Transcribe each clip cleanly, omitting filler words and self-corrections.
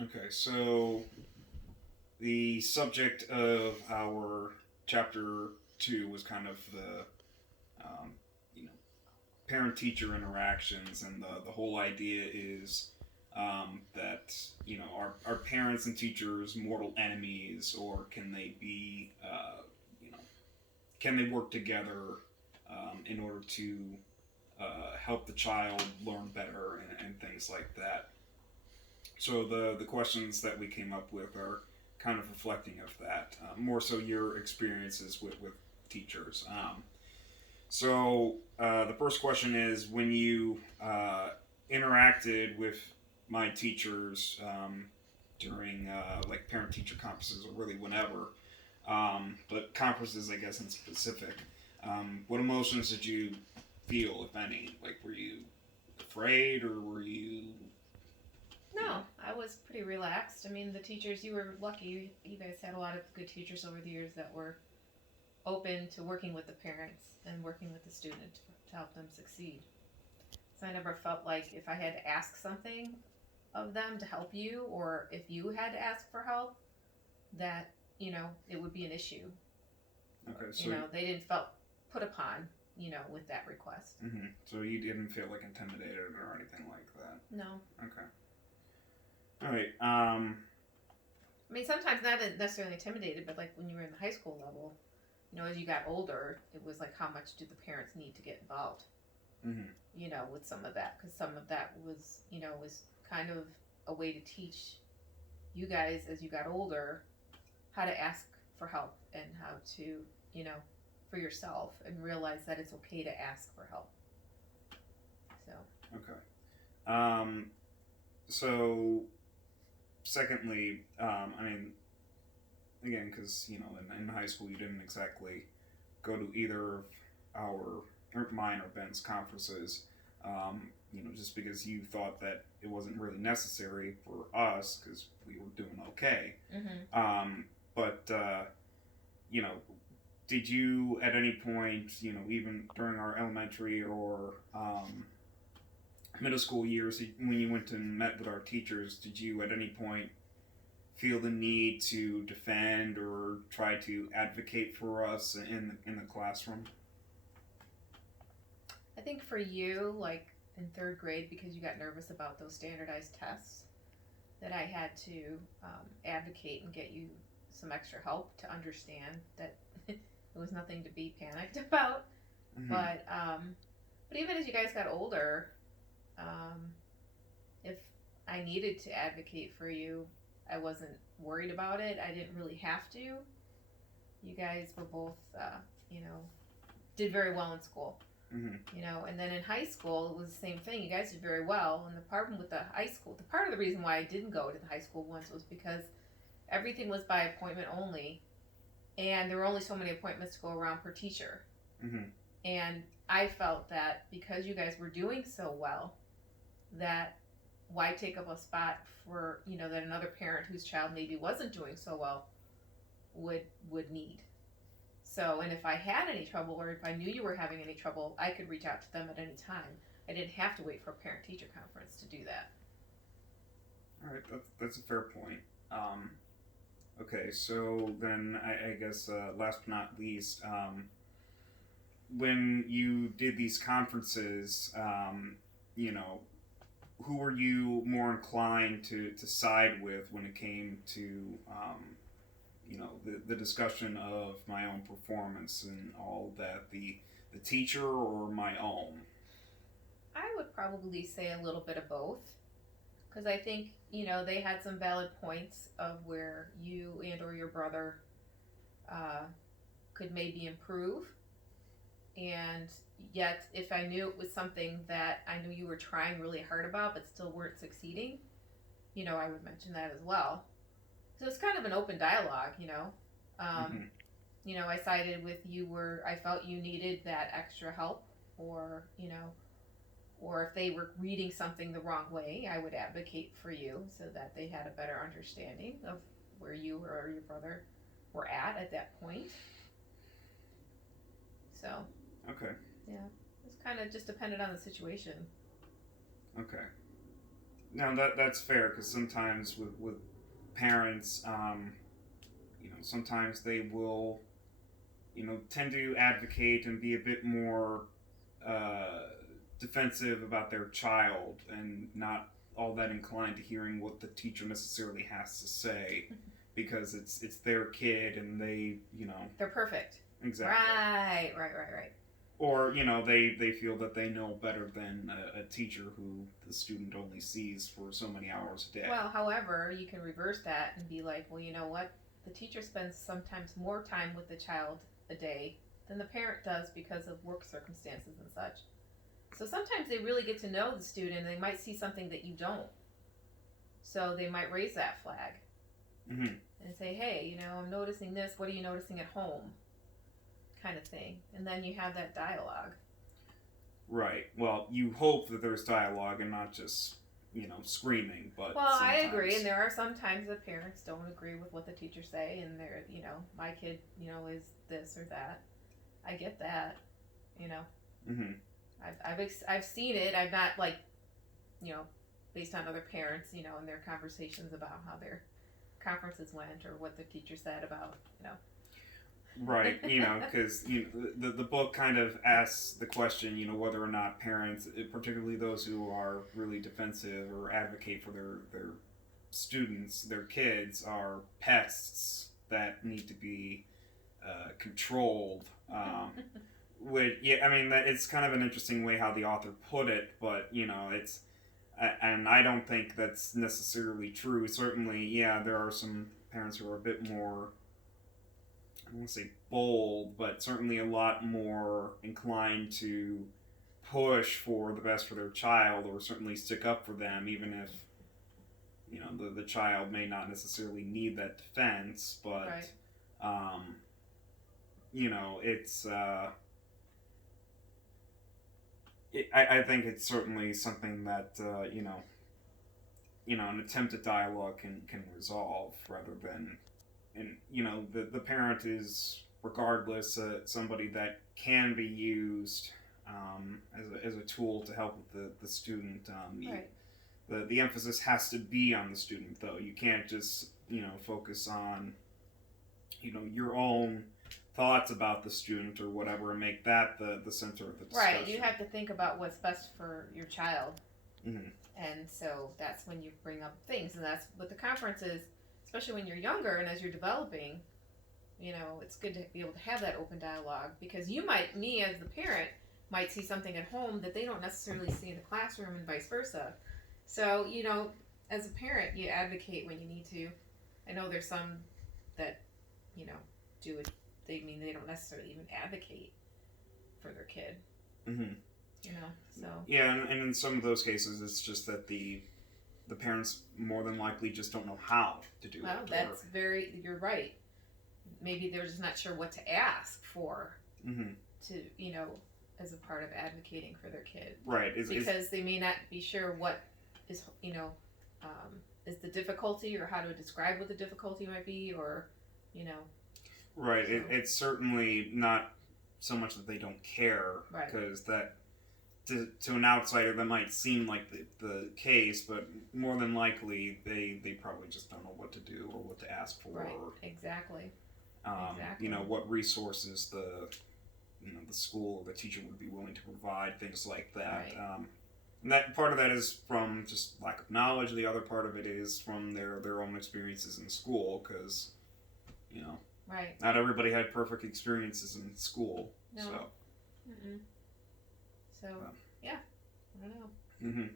Okay, so the subject of our chapter 2 was kind of um, you know, parent-teacher interactions, and the whole idea is that our parents and teachers mortal enemies, or can they be you know can they work together in order to help the child learn better and things like that. So the questions that we came up with are kind of reflecting of that, more so your experiences with teachers. The first question is, when you interacted with my teachers during like parent teacher conferences, or really whenever, but conferences, I guess, in specific, what emotions did you feel, if any? Like, were you afraid, or were you know? No, I was pretty relaxed. I mean, the teachers, you were lucky. You guys had a lot of good teachers over the years that were open to working with the parents and working with the student to help them succeed. So I never felt like if I had to ask something of them to help you, or if you had to ask for help, that, it would be an issue. Okay, You so know, they didn't felt put upon, with that request. so you didn't feel like intimidated or anything like that. No. Okay. All right. I mean, sometimes not necessarily intimidated, but like when you were in the high school level, as you got older, it was like how much do the parents need to get involved, Mm-hmm. with some of that, because some of that was kind of a way to teach you guys as you got older how to ask for help and how to, you know, for yourself and realize that it's okay to ask for help. So, Okay. Um, so secondly, I mean, again, because in high school you didn't exactly go to either of our or mine or Ben's conferences. Just because you thought that it wasn't really necessary for us because we were doing okay. mm-hmm. But you know, did you at any point, even during our elementary or middle school years, when you went and met with our teachers, did you at any point feel the need to defend or try to advocate for us in the classroom? I think for you, like in third grade, because you got nervous about those standardized tests, that I had to advocate and get you some extra help to understand that it was nothing to be panicked about. Mm-hmm. But even as you guys got older, um, if I needed to advocate for you, I wasn't worried about it. I didn't really have to. You guys were both, you know, did very well in school. Mm-hmm. And then in high school, it was the same thing. You guys did very well. And the problem with the high school, the part of the reason why I didn't go to the high school ones was because everything was by appointment only, and there were only so many appointments to go around per teacher. Mm-hmm. And I felt that because you guys were doing so well, that why take up a spot for that another parent whose child maybe wasn't doing so well would need. So, and if I had any trouble, or if I knew you were having any trouble, I could reach out to them at any time. I didn't have to wait for a parent teacher conference to do that. All right, that's a fair point. Um, okay, so then I guess last but not least, when you did these conferences, you know, who were you more inclined to side with when it came to the discussion of my own performance and all that, the teacher or my own? I would probably say a little bit of both, because I think they had some valid points of where you and or your brother uh, could maybe improve, and yet if I knew it was something that I knew you were trying really hard about but still weren't succeeding, I would mention that as well. So it's kind of an open dialogue. Um, Mm-hmm. I sided with you where I felt you needed that extra help, or or if they were reading something the wrong way, I would advocate for you so that they had a better understanding of where you or your brother were at that point. So Okay. yeah, it's kind of just depended on the situation. Okay. Now that's fair because sometimes with parents, sometimes they will, tend to advocate and be a bit more uh, defensive about their child and not all that inclined to hearing what the teacher necessarily has to say because it's their kid and they're perfect. exactly. Right. Or they feel that they know better than a teacher who the student only sees for so many hours a day. Well, however, you can reverse that and be like, well, you know what? The teacher spends sometimes more time with the child a day than the parent does because of work circumstances and such. So sometimes they really get to know the student and they might see something that you don't. So they might raise that flag Mm-hmm. and say, hey, I'm noticing this. What are you noticing at home? Kind of thing. And then you have that dialogue. Right. Well, you hope that there's dialogue and not just, screaming, but Well, sometimes... I agree, and there are some times that parents don't agree with what the teachers say, and they're, my kid, is this or that. I get that, Mm-hmm. I've seen it. I've not, like, based on other parents, and their conversations about how their conferences went or what the teacher said about, Right, because the book kind of asks the question, whether or not parents, particularly those who are really defensive or advocate for their students, their kids, are pests that need to be controlled. It's kind of an interesting way how the author put it, but it's, and I don't think that's necessarily true. Certainly, yeah, there are some parents who are a bit more, I don't want to say bold, but certainly a lot more inclined to push for the best for their child, or certainly stick up for them, even if the child may not necessarily need that defense. But right. it's I think it's certainly something that an attempt at dialogue can resolve rather than. And the parent is regardless somebody that can be used as a tool to help with the student. Right. The emphasis has to be on the student, though. You can't just focus on your own thoughts about the student or whatever and make that the center of the discussion. Right. You have to think about what's best for your child. Mm-hmm. And so that's when you bring up things, and that's what the conference is. Especially when you're younger and as you're developing, it's good to be able to have that open dialogue, because me as the parent, might see something at home that they don't necessarily see in the classroom and vice versa. So, as a parent, you advocate when you need to. I know there's some that, do it. They don't necessarily even advocate for their kid. Mm-hmm. So. Yeah, and in some of those cases, it's just that the parents more than likely just don't know how to do it. Well, you're right. Maybe they're just not sure what to ask for mm-hmm. to, as a part of advocating for their kid. Right. Because they may not be sure what is, is the difficulty, or how to describe what the difficulty might be, or, Right. So. It's certainly not so much that they don't care, right. because that, to an outsider, that might seem like the case, but more than likely, they probably just don't know what to do or what to ask for. Right. Or, Exactly. What resources the school or the teacher would be willing to provide, things like that. Right. And that part of that is from just lack of knowledge. The other part of it is from their own experiences in school, because right. not everybody had perfect experiences in school. No. So. Mm-mm. So, yeah, I don't know. Mm-hmm.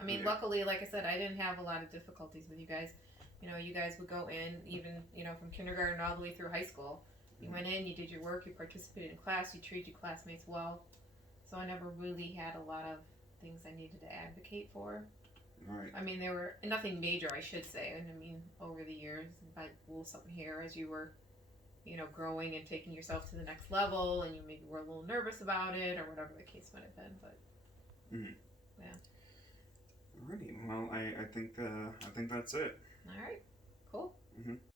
I mean, luckily, like I said, I didn't have a lot of difficulties with you guys. You guys would go in, even, from kindergarten all the way through high school. You went in, you did your work, you participated in class, you treated your classmates well. So I never really had a lot of things I needed to advocate for. Right. I mean, there were nothing major, I should say. And I mean, over the years, I will something here as you were growing and taking yourself to the next level, and you maybe were a little nervous about it, or whatever the case might have been. But yeah. Alrighty. Well, I think that's it. All right. Cool. Mm-hmm.